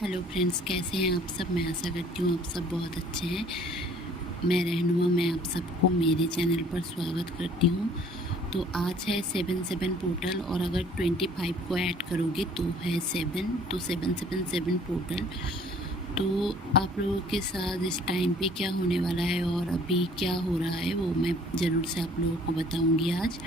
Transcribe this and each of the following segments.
Hello friends, कैसे हैं आप सब। मैं आशा करती हूँ आप सब बहुत अच्छे हैं। मैं रहनुमा, मैं आप सबको मेरे चैनल पर स्वागत करती हूँ। तो आज है 7-7 पोर्टल और अगर 25 को ऐड करोगे तो है 7, तो 777 पोर्टल। तो आप लोगों के साथ इस टाइम पे क्या होने वाला है और अभी क्या हो रहा है वो मैं ज़रूर से आप लोगों को बताऊँगी आज।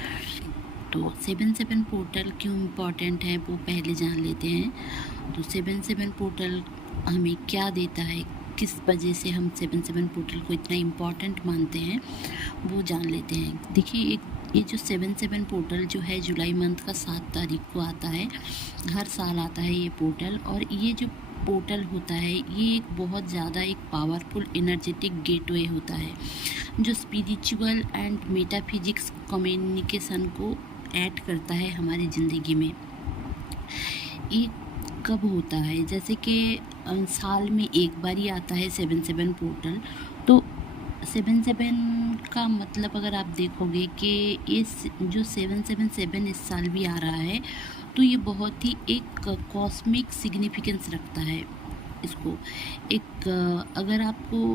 तो 7-7 पोर्टल क्यों इम्पॉर्टेंट है वो पहले जान लेते हैं। तो 7-7 पोर्टल हमें क्या देता है, किस वजह से हम 7-7 पोर्टल को इतना इम्पॉर्टेंट मानते हैं वो जान लेते हैं। देखिए, ये जो 7-7 पोर्टल जो है जुलाई मंथ का 7 तारीख को आता है। हर साल आता है ये पोर्टल। और ये जो पोर्टल होता है ये एक बहुत ज़्यादा एक पावरफुल एनर्जेटिक गेटवे होता है जो स्पिरिचुअल एंड मेटाफिजिक्स कम्युनिकेशन को ऐड करता है हमारी ज़िंदगी में। ये कब होता है, जैसे कि साल में एक बार ही आता है 7-7 पोर्टल। तो 7-7 का मतलब अगर आप देखोगे कि इस जो 777 इस साल भी आ रहा है तो ये बहुत ही एक कॉस्मिक सिग्निफिकेंस रखता है। इसको एक अगर आपको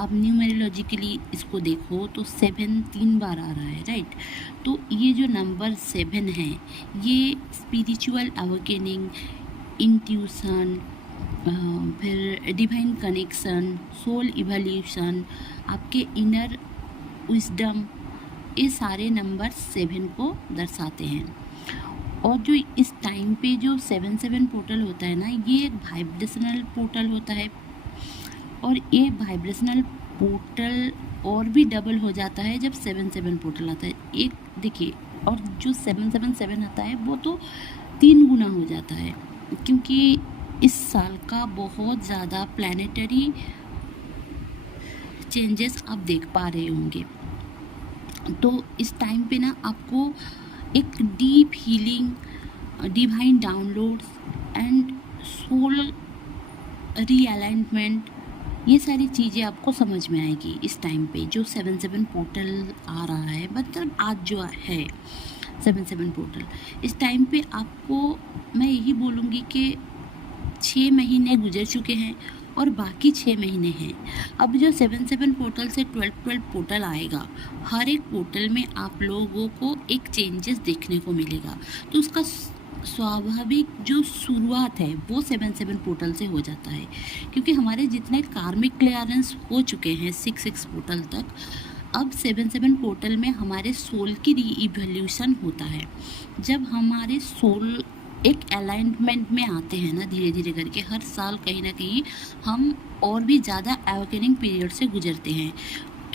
आप न्यूमेरोलॉजिकली इसको देखो तो 7 3 बार आ रहा है, राइट। तो ये जो नंबर 7 है ये स्पिरिचुअल अवेकनिंग, इंट्यूशन, फिर डिवाइन कनेक्शन, सोल इवोल्यूशन, आपके इनर विजडम, ये सारे नंबर 7 को दर्शाते हैं। और जो इस टाइम पे जो 7-7 पोर्टल होता है ना, ये एक वाइब्रेशनल पोर्टल होता है। और ये वाइब्रेशनल पोर्टल और भी डबल हो जाता है जब 7-7 पोर्टल आता है। एक देखिए, और जो 777 आता है वो तो 3 गुना हो जाता है, क्योंकि इस साल का बहुत ज़्यादा प्लैनेटरी चेंजेस आप देख पा रहे होंगे। तो इस टाइम पे ना आपको एक deep healing, divine downloads and soul realignment, ये सारी चीज़ें आपको समझ में आएगी इस टाइम पे जो 7-7 पोर्टल आ रहा है। मतलब आज जो है 7-7 पोर्टल, इस टाइम पे आपको मैं यही बोलूँगी कि 6 महीने गुजर चुके हैं और बाकी 6 महीने हैं। अब जो 7-7 पोर्टल से 12-12 पोर्टल आएगा, हर एक पोर्टल में आप लोगों को एक चेंजेस देखने को मिलेगा। तो उसका स्वाभाविक जो शुरुआत है वो 7-7 पोर्टल से हो जाता है, क्योंकि हमारे जितने कार्मिक क्लियरेंस हो चुके हैं 6-6 पोर्टल तक, अब 7-7 पोर्टल में हमारे सोल की रीइवोल्यूशन होता है। जब हमारे सोल एक अलाइनमेंट में आते हैं ना, धीरे धीरे करके हर साल कहीं ना कहीं हम और भी ज़्यादा अवेकनिंग पीरियड से गुजरते हैं।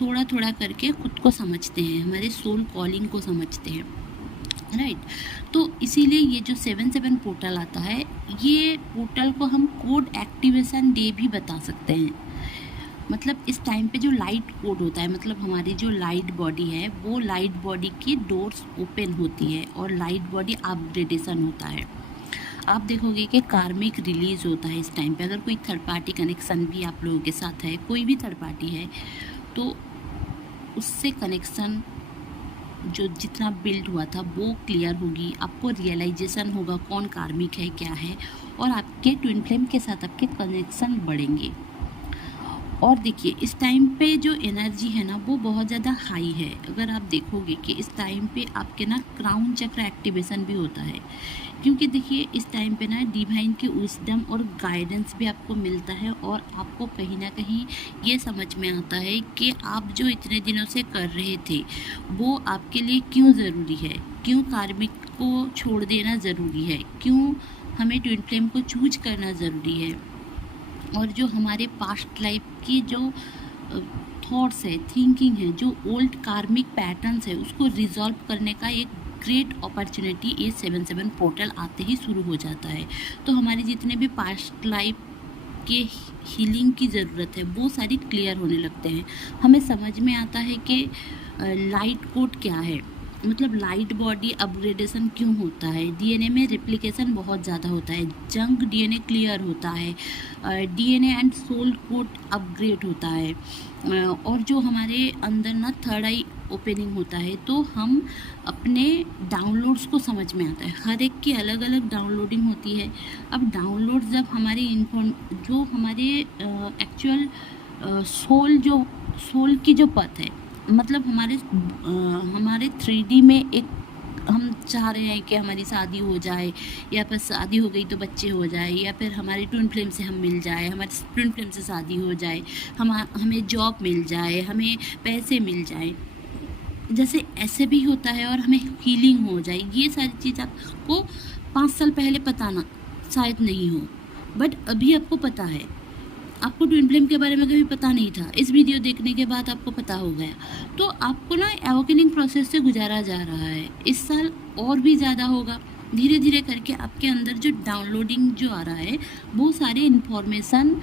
थोड़ा थोड़ा करके खुद को समझते हैं, हमारे सोल कॉलिंग को समझते हैं, राइट। तो इसीलिए ये जो 7-7 पोर्टल आता है, ये पोर्टल को हम कोड एक्टिवेशन डे भी बता सकते हैं। मतलब इस टाइम पे जो लाइट कोड होता है, मतलब हमारी जो लाइट बॉडी है वो लाइट बॉडी की डोर्स ओपन होती है और लाइट बॉडी अपग्रेडेशन होता है। आप देखोगे कि कार्मिक रिलीज होता है इस टाइम पे। अगर कोई थर्ड पार्टी कनेक्शन भी आप लोगों के साथ है, कोई भी थर्ड पार्टी है, तो उससे कनेक्शन जो जितना बिल्ड हुआ था वो क्लियर होगी। आपको रियलाइजेशन होगा कौन कार्मिक है, क्या है, और आपके ट्विन फ्लेम के साथ आपके कनेक्शन बढ़ेंगे। और देखिए, इस टाइम पे जो एनर्जी है ना वो बहुत ज़्यादा हाई है। अगर आप देखोगे कि इस टाइम पे आपके ना क्राउन चक्र एक्टिवेशन भी होता है, क्योंकि देखिए इस टाइम पे ना डिवाइन की विजडम और गाइडेंस भी आपको मिलता है। और आपको कहीं ना कहीं ये समझ में आता है कि आप जो इतने दिनों से कर रहे थे वो आपके लिए क्यों ज़रूरी है, क्यों कार्मिक को छोड़ देना ज़रूरी है, क्यों हमें ट्विन फ्लेम को चूज करना ज़रूरी है। और जो हमारे पास्ट लाइफ की जो थॉट्स है, थिंकिंग है, जो ओल्ड कार्मिक पैटर्न्स है, उसको रिजॉल्व करने का एक ग्रेट अपॉर्चुनिटी ये 7-7 पोर्टल आते ही शुरू हो जाता है। तो हमारी जितने भी पास्ट लाइफ के हीलिंग की ज़रूरत है वो सारी क्लियर होने लगते हैं। हमें समझ में आता है कि लाइट कोड क्या है, मतलब लाइट बॉडी अपग्रेडेशन क्यों होता है, डीएनए में रिप्लिकेशन बहुत ज़्यादा होता है, जंक डीएनए क्लियर होता है, DNA and soul code upgrade होता है, और जो हमारे अंदर ना थर्ड आई ओपनिंग होता है तो हम अपने डाउनलोड्स को समझ में आता है। हर एक की अलग अलग डाउनलोडिंग होती है। अब डाउनलोड जब हमारे जो हमारे एक्चुअल सोल की जो पथ है, मतलब हमारे 3D में एक हम चाह रहे हैं कि हमारी शादी हो जाए, या फिर शादी हो गई तो बच्चे हो जाए, या फिर हमारी ट्विन फ्लेम से हम मिल जाए, हमारी ट्विन फ्लेम से शादी हो जाए, हमें जॉब मिल जाए, हमें पैसे मिल जाए, जैसे ऐसे भी होता है, और हमें हीलिंग हो जाए। ये सारी चीज़ आपको 5 साल पहले पता ना शायद नहीं हो, बट अभी आपको पता है। आपको ट्विन फ्लेम के बारे में कभी पता नहीं था, इस वीडियो देखने के बाद आपको पता हो गया। तो आपको ना अवेकनिंग प्रोसेस से गुजारा जा रहा है। इस साल और भी ज़्यादा होगा। धीरे धीरे करके आपके अंदर जो डाउनलोडिंग जो आ रहा है, वो सारे इन्फॉर्मेशन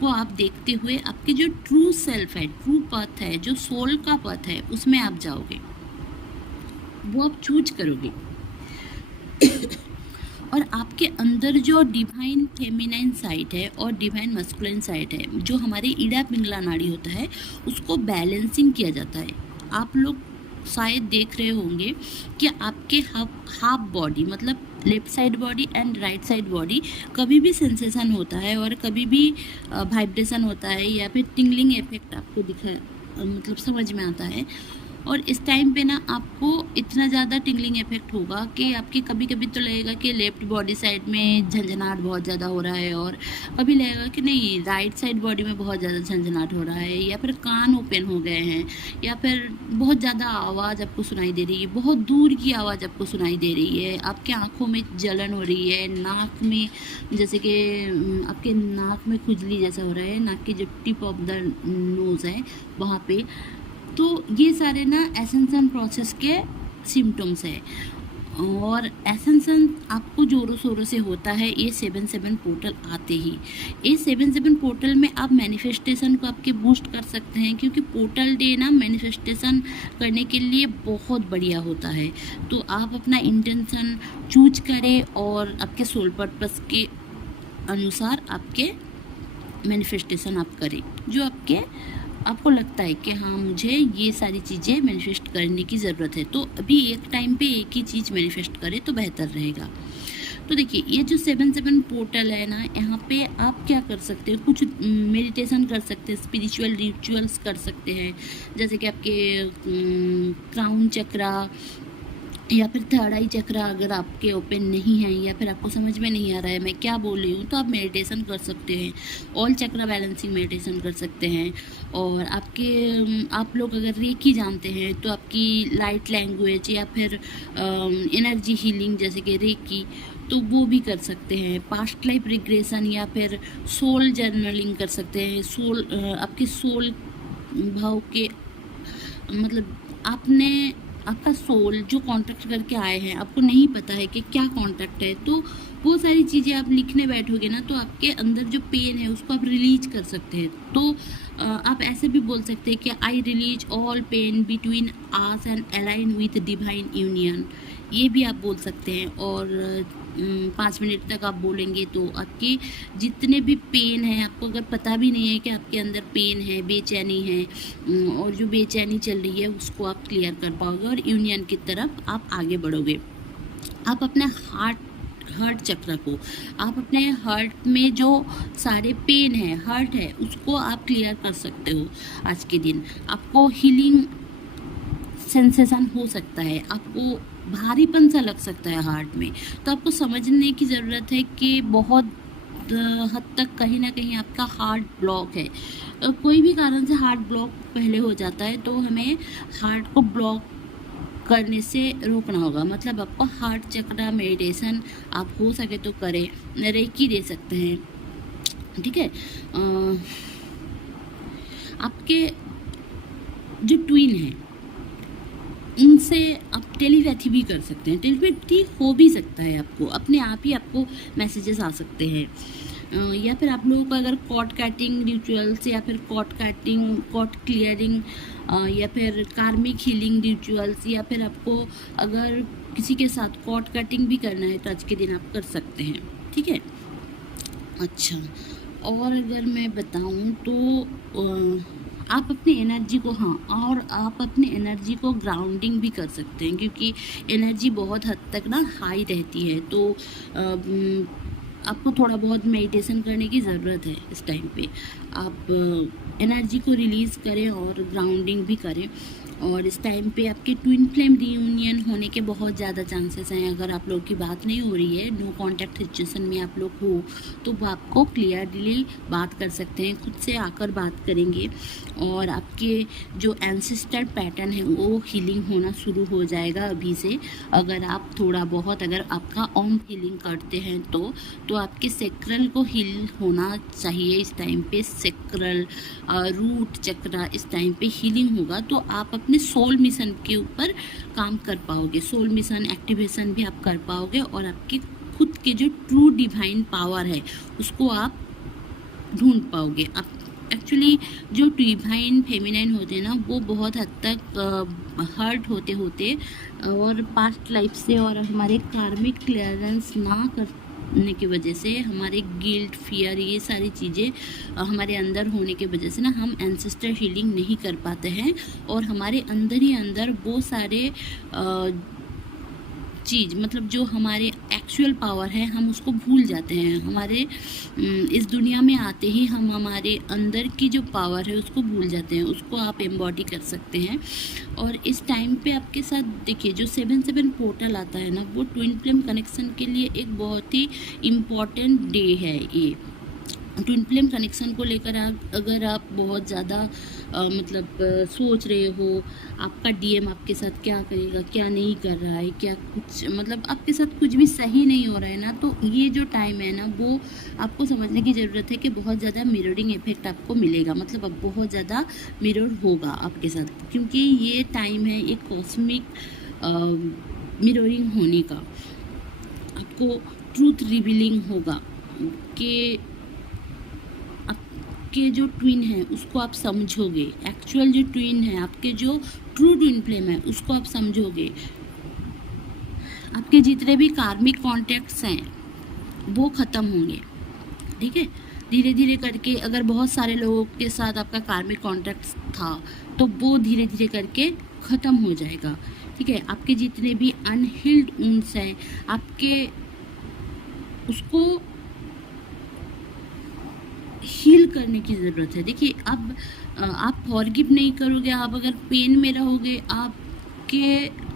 को आप देखते हुए आपके जो ट्रू सेल्फ है, ट्रू पथ है, जो सोल का पथ है, उसमें आप जाओगे, वो आप चूज करोगे। और आपके अंदर जो डिवाइन फेमिनाइन साइड है और डिवाइन मस्कुलिन साइड है, जो हमारे ईड़ा पिंगला नाड़ी होता है, उसको बैलेंसिंग किया जाता है। आप लोग शायद देख रहे होंगे कि आपके हाफ बॉडी, मतलब left side body and right side body, कभी भी सेंसेशन होता है और कभी भी वाइब्रेशन होता है, या फिर टिंगलिंग इफेक्ट आपको मतलब समझ में आता है। और इस टाइम पे ना आपको इतना ज़्यादा टिंगलिंग इफेक्ट होगा कि आपकी कभी कभी तो लगेगा कि लेफ्ट बॉडी साइड में झंझनाहट बहुत ज़्यादा हो रहा है, और कभी लगेगा कि नहीं राइट साइड बॉडी में बहुत ज़्यादा झंझनाहट हो रहा है, या फिर कान ओपन हो गए हैं, या फिर बहुत ज़्यादा आवाज़ आपको सुनाई दे रही है, बहुत दूर की आवाज़ आपको सुनाई दे रही है, आपके आँखों में जलन हो रही है, नाक में जैसे कि आपके नाक में खुजली जैसा हो रहा है, नाक की जो टिप ऑफ द नोज़ है वहाँ पे। तो ये सारे ना एसेंशन प्रोसेस के सिम्टम्स है। और एसेंशन आपको जोरों शोरों से होता है ये 7-7 पोर्टल आते ही। ये 7-7 पोर्टल में आप मैनिफेस्टेशन को आपके बूस्ट कर सकते हैं, क्योंकि पोर्टल डे ना मैनिफेस्टेशन करने के लिए बहुत बढ़िया होता है। तो आप अपना इंटेंशन चूज करें और आपके सोल पर्पस के अनुसार आपके मैनिफेस्टेशन आप करें, जो आपको लगता है कि हाँ मुझे ये सारी चीज़ें मैनिफेस्ट करने की ज़रूरत है। तो अभी एक टाइम पे एक ही चीज़ मैनिफेस्ट करें तो बेहतर रहेगा। तो देखिए ये जो 7-7 पोर्टल है ना, यहाँ पे आप क्या कर सकते हैं, कुछ मेडिटेशन कर सकते हैं, स्पिरिचुअल रिचुअल्स कर सकते हैं, जैसे कि आपके क्राउन चक्रा या फिर थर्ड आई चक्रा अगर आपके ओपन नहीं है, या फिर आपको समझ में नहीं आ रहा है मैं क्या बोल रही हूँ, तो आप मेडिटेशन कर सकते हैं। ऑल चक्रा बैलेंसिंग मेडिटेशन कर सकते हैं। और आप लोग अगर रेकी जानते हैं तो आपकी लाइट लैंग्वेज या फिर एनर्जी हीलिंग जैसे कि रेकी, तो वो भी कर सकते हैं। पास्ट लाइफ रिग्रेशन या फिर सोल जर्नलिंग कर सकते हैं। आपके सोल भाव के मतलब आपका सोल जो कॉन्ट्रैक्ट करके आए हैं, आपको नहीं पता है कि क्या कॉन्ट्रैक्ट है, तो वो सारी चीज़ें आप लिखने बैठोगे ना, तो आपके अंदर जो पेन है उसको आप रिलीज कर सकते हैं। तो आप ऐसे भी बोल सकते हैं कि I release all pain between us and align with divine union, ये भी आप बोल सकते हैं। और 5 मिनट तक आप बोलेंगे तो आपके जितने भी पेन है, आपको अगर पता भी नहीं है कि आपके अंदर पेन है, बेचैनी है, और जो बेचैनी चल रही है उसको आप क्लियर कर पाओगे और यूनियन की तरफ आप आगे बढ़ोगे। आप अपना हार्ट चक्र को, आप अपने हार्ट में जो सारे पेन है, हर्ट है, उसको आप क्लियर कर सकते हो। आज के दिन आपको हीलिंग सेंसेशन हो सकता है, आपको भारीपन सा लग सकता है हार्ट में, तो आपको समझने की ज़रूरत है कि बहुत हद तक कहीं ना कहीं आपका हार्ट ब्लॉक है। कोई भी कारण से हार्ट ब्लॉक पहले हो जाता है, तो हमें हार्ट को ब्लॉक करने से रोकना होगा। मतलब आपको हार्ट चक्र मेडिटेशन आप हो सके तो करें, रेकी दे सकते हैं, ठीक है। आपके जो ट्विन हैं इनसे आप टेलीपैथी भी कर सकते हैं। टेलीपैथी हो भी सकता है, आपको अपने आप ही आपको मैसेजेस आ सकते हैं। या फिर आप लोगों को अगर कॉर्ड कटिंग रिचुअल्स या फिर कॉर्ड क्लियरिंग या फिर कार्मिक हीलिंग रिचुअल्स, या फिर आपको अगर किसी के साथ कॉर्ड कटिंग भी करना है तो आज के दिन आप कर सकते हैं, ठीक है। अच्छा, और अगर मैं बताऊं तो आप अपनी एनर्जी को, हाँ, और आप अपनी एनर्जी को ग्राउंडिंग भी कर सकते हैं, क्योंकि एनर्जी बहुत हद तक ना हाई रहती है। तो आपको थोड़ा बहुत मेडिटेशन करने की ज़रूरत है इस टाइम पे। आप एनर्जी को रिलीज़ करें और ग्राउंडिंग भी करें। और इस टाइम पे आपके ट्विन फ्लेम रीयूनियन होने के बहुत ज़्यादा चांसेस हैं। अगर आप लोग की बात नहीं हो रही है, नो कांटेक्ट सिचुएशन में आप लोग हो, तो वो आपको क्लियरली बात कर सकते हैं, खुद से आकर बात करेंगे। और आपके जो एंसेस्टर पैटर्न है वो हीलिंग होना शुरू हो जाएगा अभी से। अगर आप थोड़ा बहुत, अगर आपका ओन हीलिंग करते हैं तो आपके सेक्रल को हील होना चाहिए इस टाइम पे। सेक्रल, रूट चक्रा, इस टाइम पे हीलिंग होगा तो आप अपने सोल मिशन के ऊपर काम कर पाओगे। सोल मिशन एक्टिवेशन भी आप कर पाओगे और आपके खुद के जो ट्रू डिवाइन पावर है उसको आप ढूंढ पाओगे। आप एक्चुअली जो डिवाइन फेमिनाइन होते हैं ना, वो बहुत हद तक हर्ट होते होते और पास्ट लाइफ से और हमारे कार्मिक क्लियरेंस ना करने की वजह से, हमारे गिल्ट, फियर, ये सारी चीज़ें हमारे अंदर होने की वजह से ना हम एंसेस्टर हीलिंग नहीं कर पाते हैं और हमारे अंदर ही अंदर वो सारे चीज़, मतलब जो हमारे एक्चुअल पावर है, हम उसको भूल जाते हैं। हमारे इस दुनिया में आते ही हम हमारे अंदर की जो पावर है उसको भूल जाते हैं। उसको आप एम्बॉडी कर सकते हैं। और इस टाइम पे आपके साथ देखिए जो 7/7 पोर्टल आता है ना, वो ट्विन फ्लेम कनेक्शन के लिए एक बहुत ही इम्पॉर्टेंट डे है। ये ट्विन फ्लेम कनेक्शन को लेकर अगर आप बहुत ज़्यादा सोच रहे हो, आपका डीएम आपके साथ क्या करेगा, क्या नहीं कर रहा है, क्या कुछ मतलब आपके साथ कुछ भी सही नहीं हो रहा है ना, तो ये जो टाइम है ना, वो आपको समझने की ज़रूरत है कि बहुत ज़्यादा मिररिंग इफेक्ट आपको मिलेगा। मतलब अब बहुत ज़्यादा मिरर होगा आपके साथ, क्योंकि ये टाइम है एक कॉस्मिक मिररिंग होने का। आपको ट्रूथ रिवीलिंग होगा कि आपके जो ट्विन है उसको आप समझोगे। एक्चुअल जो ट्विन है, आपके जो ट्रू ट्विन फ्लेम है, उसको आप समझोगे। आपके जितने भी कार्मिक कॉन्टैक्ट्स हैं वो ख़त्म होंगे। ठीक है, धीरे धीरे करके अगर बहुत सारे लोगों के साथ आपका कार्मिक कॉन्टैक्ट्स था तो वो धीरे धीरे करके ख़त्म हो जाएगा। ठीक है, आपके जितने भी अनहील्ड वुंड्स हैं, आपके उसको हील करने की ज़रूरत है। देखिए अब आप फॉरगिव नहीं करोगे, आप अगर पेन में रहोगे, आपके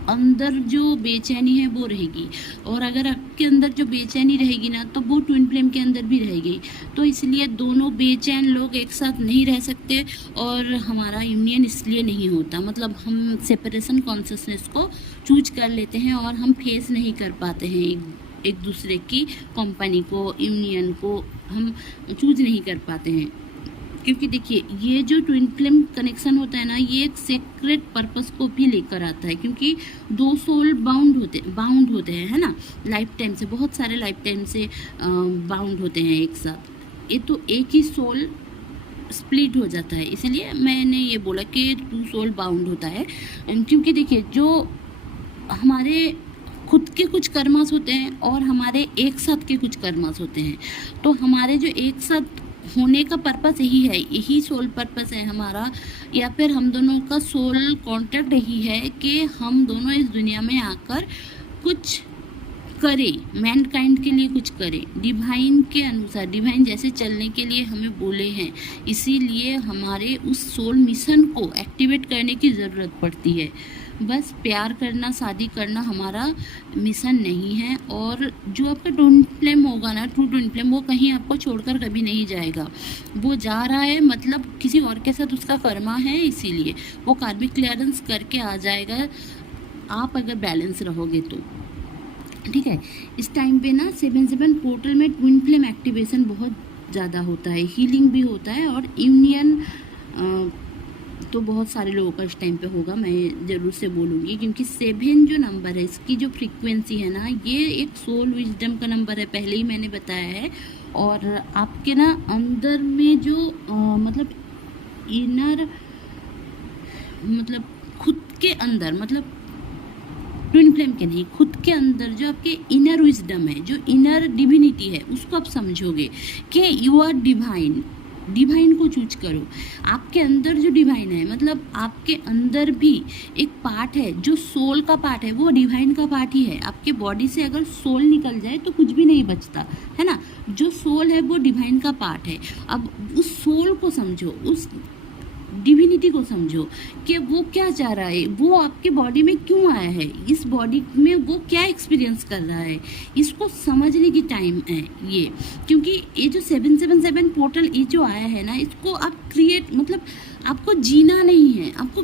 अंदर जो बेचैनी है वो रहेगी। और अगर आपके अंदर जो बेचैनी रहेगी ना, तो वो ट्विन फ्लेम के अंदर भी रहेगी। तो इसलिए दोनों बेचैन लोग एक साथ नहीं रह सकते और हमारा यूनियन इसलिए नहीं होता। मतलब हम सेपरेशन कॉन्शियसनेस को चूज कर लेते हैं और हम फेस नहीं कर पाते हैं एक दूसरे की कंपनी को, यूनियन को हम चूज नहीं कर पाते हैं। क्योंकि देखिए ये जो ट्विन फ्लेम कनेक्शन होता है ना, ये एक सीक्रेट पर्पस को भी लेकर आता है। क्योंकि दो सोल बाउंड होते हैं, है ना, लाइफ टाइम से, बहुत सारे लाइफ टाइम से बाउंड होते हैं एक साथ। ये तो एक ही सोल स्प्लिट हो जाता है, इसलिए मैंने ये बोला कि 2 सोल बाउंड होता है। क्योंकि देखिए जो हमारे खुद के कुछ कर्मास होते हैं और हमारे एक साथ के कुछ कर्मास होते हैं। तो हमारे जो एक साथ होने का पर्पस यही है, यही सोल पर्पस है हमारा, या फिर हम दोनों का सोल कॉन्ट्रैक्ट यही है कि हम दोनों इस दुनिया में आकर कुछ करें, मैनकाइंड के लिए कुछ करें, डिवाइन के अनुसार, डिवाइन जैसे चलने के लिए हमें बोले हैं। इसीलिए हमारे उस सोल मिशन को एक्टिवेट करने की ज़रूरत पड़ती है। बस प्यार करना, शादी करना हमारा मिशन नहीं है। और जो आपका ट्विन फ्लेम होगा ना, ट्रू ट्विन फ्लेम, वो कहीं आपको छोड़कर कभी नहीं जाएगा। वो जा रहा है मतलब किसी और के साथ उसका कर्मा है, इसीलिए वो कार्मिक क्लियरेंस करके आ जाएगा, आप अगर बैलेंस रहोगे तो। ठीक है, इस टाइम पे ना 7/7 पोर्टल में ट्विन फ्लेम एक्टिवेशन बहुत ज़्यादा होता है, हीलिंग भी होता है और यूनियन तो बहुत सारे लोगों का इस टाइम पे होगा, मैं ज़रूर से बोलूँगी। क्योंकि 7 जो नंबर है, इसकी जो फ्रीक्वेंसी है ना, ये एक सोल विजडम का नंबर है, पहले ही मैंने बताया है। और आपके ना अंदर में जो मतलब इनर, मतलब खुद के अंदर, मतलब ट्विन फ्लेम के नहीं, खुद के अंदर जो आपके इनर विजडम है, जो इनर डिविनिटी है, उसको आप समझोगे कि यू आर डिवाइन। डिवाइन को चूज करो। आपके अंदर जो डिवाइन है, मतलब आपके अंदर भी एक पार्ट है जो सोल का पार्ट है, वो डिवाइन का पार्ट ही है। आपके बॉडी से अगर सोल निकल जाए तो कुछ भी नहीं बचता है ना। जो सोल है वो डिवाइन का पार्ट है। अब उस सोल को समझो, उस डिविनिटी को समझो कि वो क्या चाह रहा है, वो आपके बॉडी में क्यों आया है, इस बॉडी में वो क्या एक्सपीरियंस कर रहा है, इसको समझने की टाइम है ये। क्योंकि ये जो 777 पोर्टल ये जो आया है ना, इसको आप क्रिएट, मतलब आपको जीना नहीं है, आपको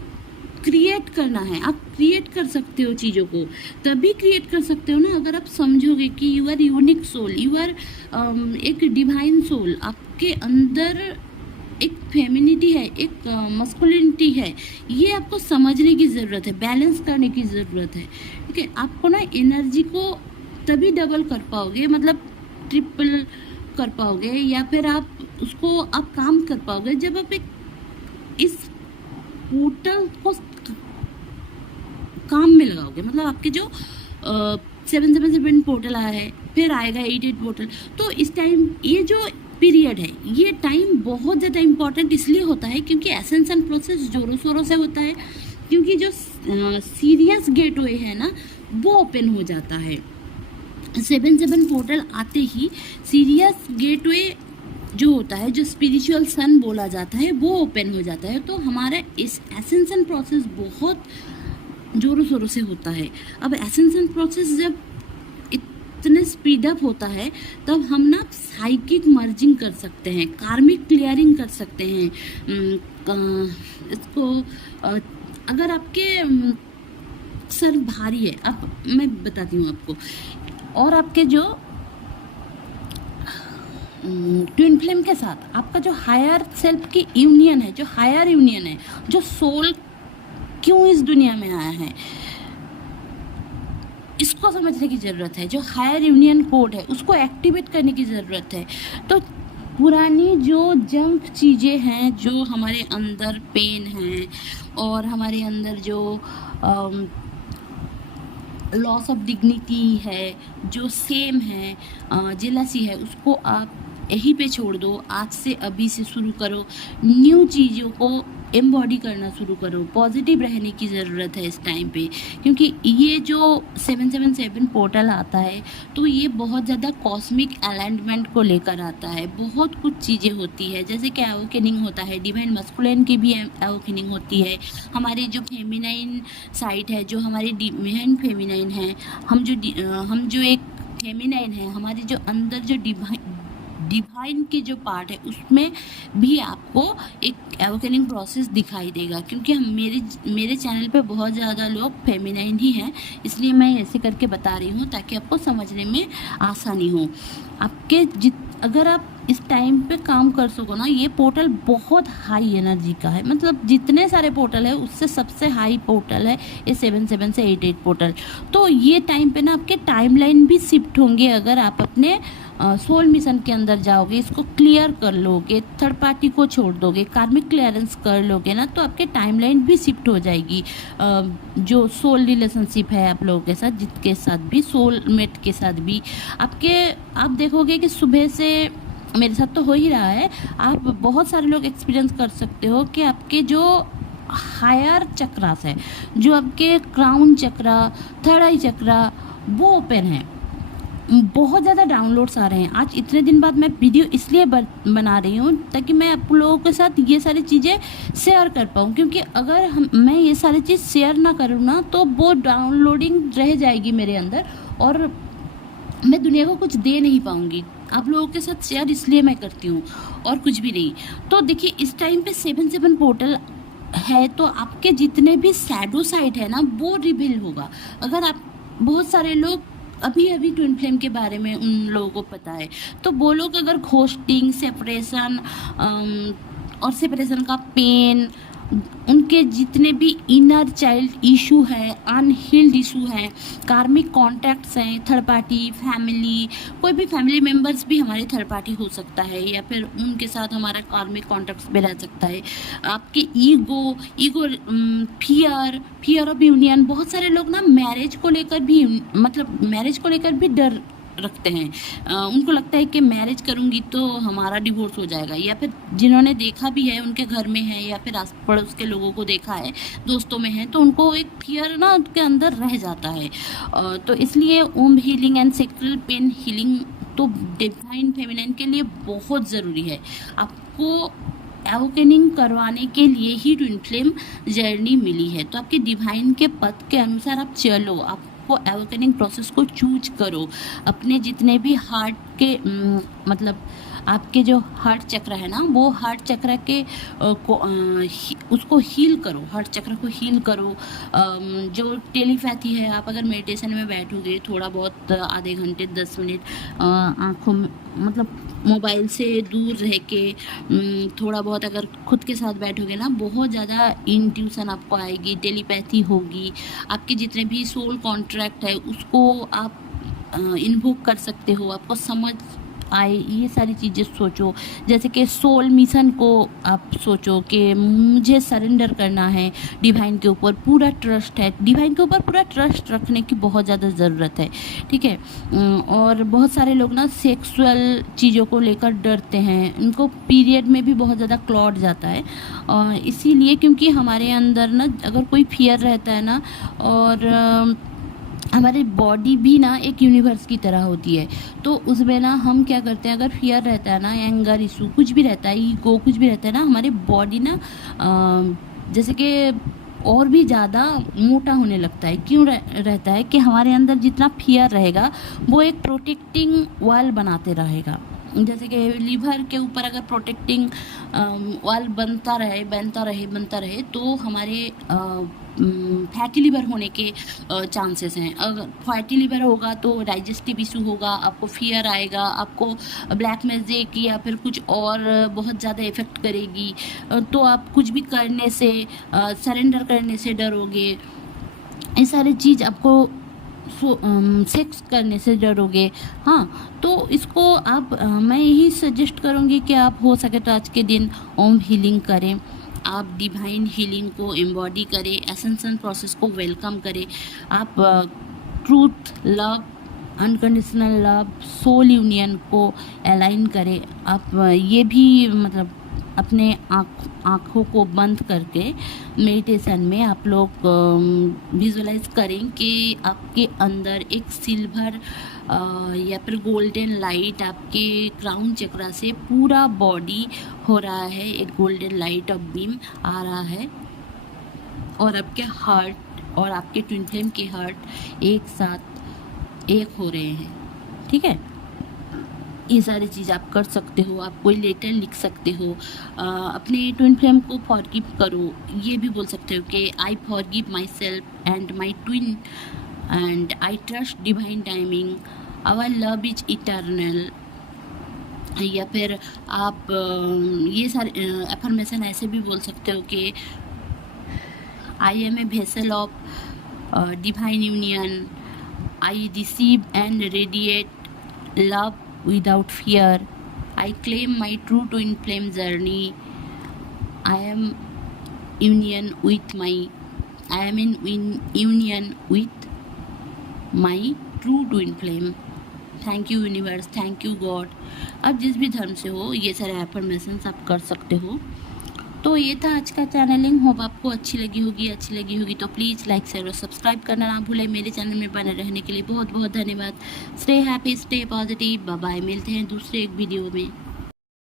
क्रिएट करना है। आप क्रिएट कर सकते हो चीज़ों को, तभी क्रिएट कर सकते हो ना अगर आप समझोगे कि you are unique soul, you are एक डिवाइन सोल। आपके अंदर एक फेमिनिटी है, एक मस्कुलिनिटी है, ये आपको समझने की ज़रूरत है, बैलेंस करने की ज़रूरत है। ठीक है, आपको ना एनर्जी को तभी डबल कर पाओगे, मतलब ट्रिपल कर पाओगे, या फिर आप उसको आप काम कर पाओगे जब आप एक इस पोर्टल को काम में लगाओगे। मतलब आपके जो 777 पोर्टल आया है, फिर आएगा 88 पोर्टल, तो इस टाइम ये जो पीरियड है, ये टाइम बहुत ज़्यादा इम्पॉर्टेंट इसलिए होता है क्योंकि एसेंशन प्रोसेस जोरों शोरों से होता है, क्योंकि जो सीरियस गेटवे है ना वो ओपन हो जाता है। 77 पोर्टल आते ही सीरियस गेटवे जो होता है, जो स्पिरिचुअल सन बोला जाता है, वो ओपन हो जाता है। तो हमारा इस एसेंशन प्रोसेस बहुत जोरों शोरों से होता है। अब एसेंशन प्रोसेस जब इतने स्पीड अप होता है तब हम ना साइकिक मर्जिंग कर सकते हैं, कार्मिक क्लियरिंग कर सकते हैं। इसको अगर आपके सर भारी है, अब मैं बताती हूँ आपको, और आपके जो ट्विन फ्लेम के साथ आपका जो हायर सेल्फ की यूनियन है, जो हायर यूनियन है, जो सोल क्यों इस दुनिया में आया है, इसको समझने की ज़रूरत है। जो हायर यूनियन कोड है उसको एक्टिवेट करने की ज़रूरत है। तो पुरानी जो जंक चीज़ें हैं, जो हमारे अंदर पेन है और हमारे अंदर जो लॉस ऑफ डिग्निटी है, जो सेम है, जेलसी है, उसको आप यहीं पे छोड़ दो। आज से अभी से शुरू करो, न्यू चीज़ों को एम्बॉडी करना शुरू करो। पॉजिटिव रहने की ज़रूरत है इस टाइम पे, क्योंकि ये जो 777 पोर्टल आता है तो ये बहुत ज़्यादा कॉस्मिक अलाइनमेंट को लेकर आता है। बहुत कुछ चीज़ें होती है, जैसे कि अवेकनिंग होता है, डिवाइन मस्कुलिन की भी अवेकनिंग होती है। हमारी जो फेमिनाइन साइड है, जो हमारी डिवाइन फेमिनाइन है, हम जो एक फेमिनाइन है, हमारी जो अंदर जो डिवाइन के जो पार्ट है, उसमें भी आपको एक एवोकनिंग प्रोसेस दिखाई देगा। क्योंकि हम मेरे चैनल पे बहुत ज़्यादा लोग फेमिनाइन ही हैं, इसलिए मैं ऐसे करके बता रही हूँ ताकि आपको समझने में आसानी हो। अगर आप इस टाइम पे काम कर सको ना, ये पोर्टल बहुत हाई एनर्जी का है। मतलब जितने सारे पोर्टल है उससे सबसे हाई पोर्टल है ये 77 से 88 पोर्टल। तो ये टाइम पे ना आपके टाइमलाइन भी शिफ्ट होंगे अगर आप अपने सोल मिशन के अंदर जाओगे, इसको क्लियर कर लोगे, थर्ड पार्टी को छोड़ दोगे, कार्मिक क्लियरेंस कर लोगे ना, तो आपके टाइमलाइन भी शिफ्ट हो जाएगी। जो सोल रिलेशनशिप है आप लोगों के साथ, जिसके साथ भी, सोलमेट के साथ भी, आप देखोगे कि सुबह से मेरे साथ तो हो ही रहा है, आप बहुत सारे लोग एक्सपीरियंस कर सकते हो कि आपके जो हायर चक्रास है, जो आपके क्राउन चक्रा, थर्ड आई चक्रा, वो ओपन है। बहुत ज़्यादा डाउनलोड्स आ रहे हैं। आज इतने दिन बाद मैं वीडियो इसलिए बना रही हूँ ताकि मैं आप लोगों के साथ ये सारी चीज़ें शेयर कर पाऊँ, क्योंकि अगर मैं ये सारी चीज़ शेयर ना करूँ ना तो वो डाउनलोडिंग रह जाएगी मेरे अंदर और मैं दुनिया को कुछ दे नहीं पाऊँगी। आप लोगों के साथ शेयर इसलिए मैं करती हूँ और कुछ भी नहीं। तो देखिए, इस टाइम पे 77 पोर्टल है तो आपके जितने भी शैडो साइड है ना वो रिवील होगा। अगर आप, बहुत सारे लोग अभी ट्विन फ्लेम के बारे में उन लोगों को पता है, तो वो लोग अगर घोस्टिंग, सेपरेशन और सेपरेशन का पेन, उनके जितने भी इनर चाइल्ड इशू है, अनहील्ड इशू है, कार्मिक कॉन्टैक्ट्स हैं, थर्ड पार्टी, फैमिली, कोई भी फैमिली मेम्बर्स भी हमारे थर्ड पार्टी हो सकता है, या फिर उनके साथ हमारा कार्मिक कॉन्टैक्ट्स भी रह सकता है। आपके ईगो, फियर ऑफ यूनियन, बहुत सारे लोग ना मैरिज को लेकर भी, मतलब मैरिज को लेकर भी डर रखते हैं। उनको लगता है कि मैरिज करूँगी तो हमारा डिवोर्स हो जाएगा, या फिर जिन्होंने देखा भी है उनके घर में है या फिर आस पड़ोस के लोगों को देखा है, दोस्तों में है, तो उनको एक फियर ना उनके अंदर रह जाता है। तो इसलिए womb healing and sexual pain healing तो डिवाइन फेमिनाइन के लिए बहुत ज़रूरी है। आपको अवेकनिंग करवाने के लिए ही ट्विन फ्लेम जर्नी मिली है। तो आपके डिवाइन के पथ के अनुसार आप चलो, आपको अवेकनिंग प्रोसेस को चूज करो। अपने जितने भी हार्ट के मतलब आपके जो हार्ट चक्र है ना, वो हार्ट चक्र के उसको हील करो, हार्ट चक्र को हील करो। जो टेलीपैथी है, आप अगर मेडिटेशन में बैठोगे थोड़ा बहुत आधे घंटे 10 मिनट आँखों में मतलब मोबाइल से दूर रह के थोड़ा बहुत अगर खुद के साथ बैठोगे ना, बहुत ज़्यादा इंट्यूशन आपको आएगी, टेलीपैथी होगी। आपके जितने भी सोल कॉन्ट्रैक्ट है उसको आप इन्वोक कर सकते हो, आपको समझ आए ये सारी चीज़ें सोचो। जैसे कि सोल मिशन को आप सोचो कि मुझे सरेंडर करना है, डिवाइन के ऊपर पूरा ट्रस्ट है, डिवाइन के ऊपर पूरा ट्रस्ट रखने की बहुत ज़्यादा ज़रूरत है, ठीक है। और बहुत सारे लोग ना सेक्सुअल चीज़ों को लेकर डरते हैं, उनको पीरियड में भी बहुत ज़्यादा क्लॉट जाता है, और इसीलिए क्योंकि हमारे अंदर ना अगर कोई फियर रहता है ना, और हमारी बॉडी भी ना एक यूनिवर्स की तरह होती है, तो उसमें ना हम क्या करते हैं, अगर फियर रहता है ना, एंगर इशू कुछ भी रहता है, ईगो कुछ भी रहता है ना, हमारी बॉडी ना जैसे कि और भी ज़्यादा मोटा होने लगता है। क्यों रहता है कि हमारे अंदर जितना फियर रहेगा वो एक प्रोटेक्टिंग वॉल बनाते रहेगा। जैसे कि लीवर के ऊपर अगर प्रोटेक्टिंग वॉल बनता रहे तो हमारे फैटी लिवर होने के चांसेस हैं। अगर फैटी लिवर होगा तो डाइजेस्टिव इशू होगा, आपको फियर आएगा, आपको ब्लैक मैजिक या फिर कुछ और बहुत ज़्यादा इफ़ेक्ट करेगी, तो आप कुछ भी करने से सरेंडर करने से डरोगे। ये सारी चीज़ आपको सेक्स करने से डरोगे। हाँ, तो इसको आप मैं यही सजेस्ट करूँगी कि आप हो सके तो आज के दिन ओम हीलिंग करें, आप डिवाइन हीलिंग को एम्बॉडी करें, एसेंशन प्रोसेस को वेलकम करें। आप truth, love, unconditional love, soul union को अलाइन करें। आप ये भी मतलब अपने आँखों को बंद करके मेडिटेशन में आप लोग विजुअलाइज करें कि आपके अंदर एक सिल्वर या फिर गोल्डन लाइट आपके क्राउन चक्रा से पूरा बॉडी हो रहा है, एक गोल्डन लाइट ऑफ बीम आ रहा है, और आपके हार्ट और आपके ट्विन फ्लेम के हार्ट एक साथ एक हो रहे हैं, ठीक है। ये सारी चीज़ आप कर सकते हो। आप कोई लेटर लिख सकते हो, अपने ट्विन फ्लेम को फॉरगिव करो। ये भी बोल सकते हो कि I forgive myself and my twin and I trust divine timing, our love is eternal. या फिर आप ये सारे अफर्मेशन ऐसे भी बोल सकते हो कि I am a vessel of divine union, I receive and radiate love without fear, I claim my true twin flame journey, I am in union with my true twin flame। Thank you universe, thank you God. अब जिस भी धर्म से हो ये सारे affirmations आप कर सकते हो। तो ये था आज का चैनलिंग। होप आपको अच्छी लगी होगी तो प्लीज़ लाइक शेयर और सब्सक्राइब करना ना भूलें। मेरे चैनल में बने रहने के लिए बहुत बहुत धन्यवाद। Stay happy, stay positive, bye bye. मिलते हैं दूसरे एक वीडियो में।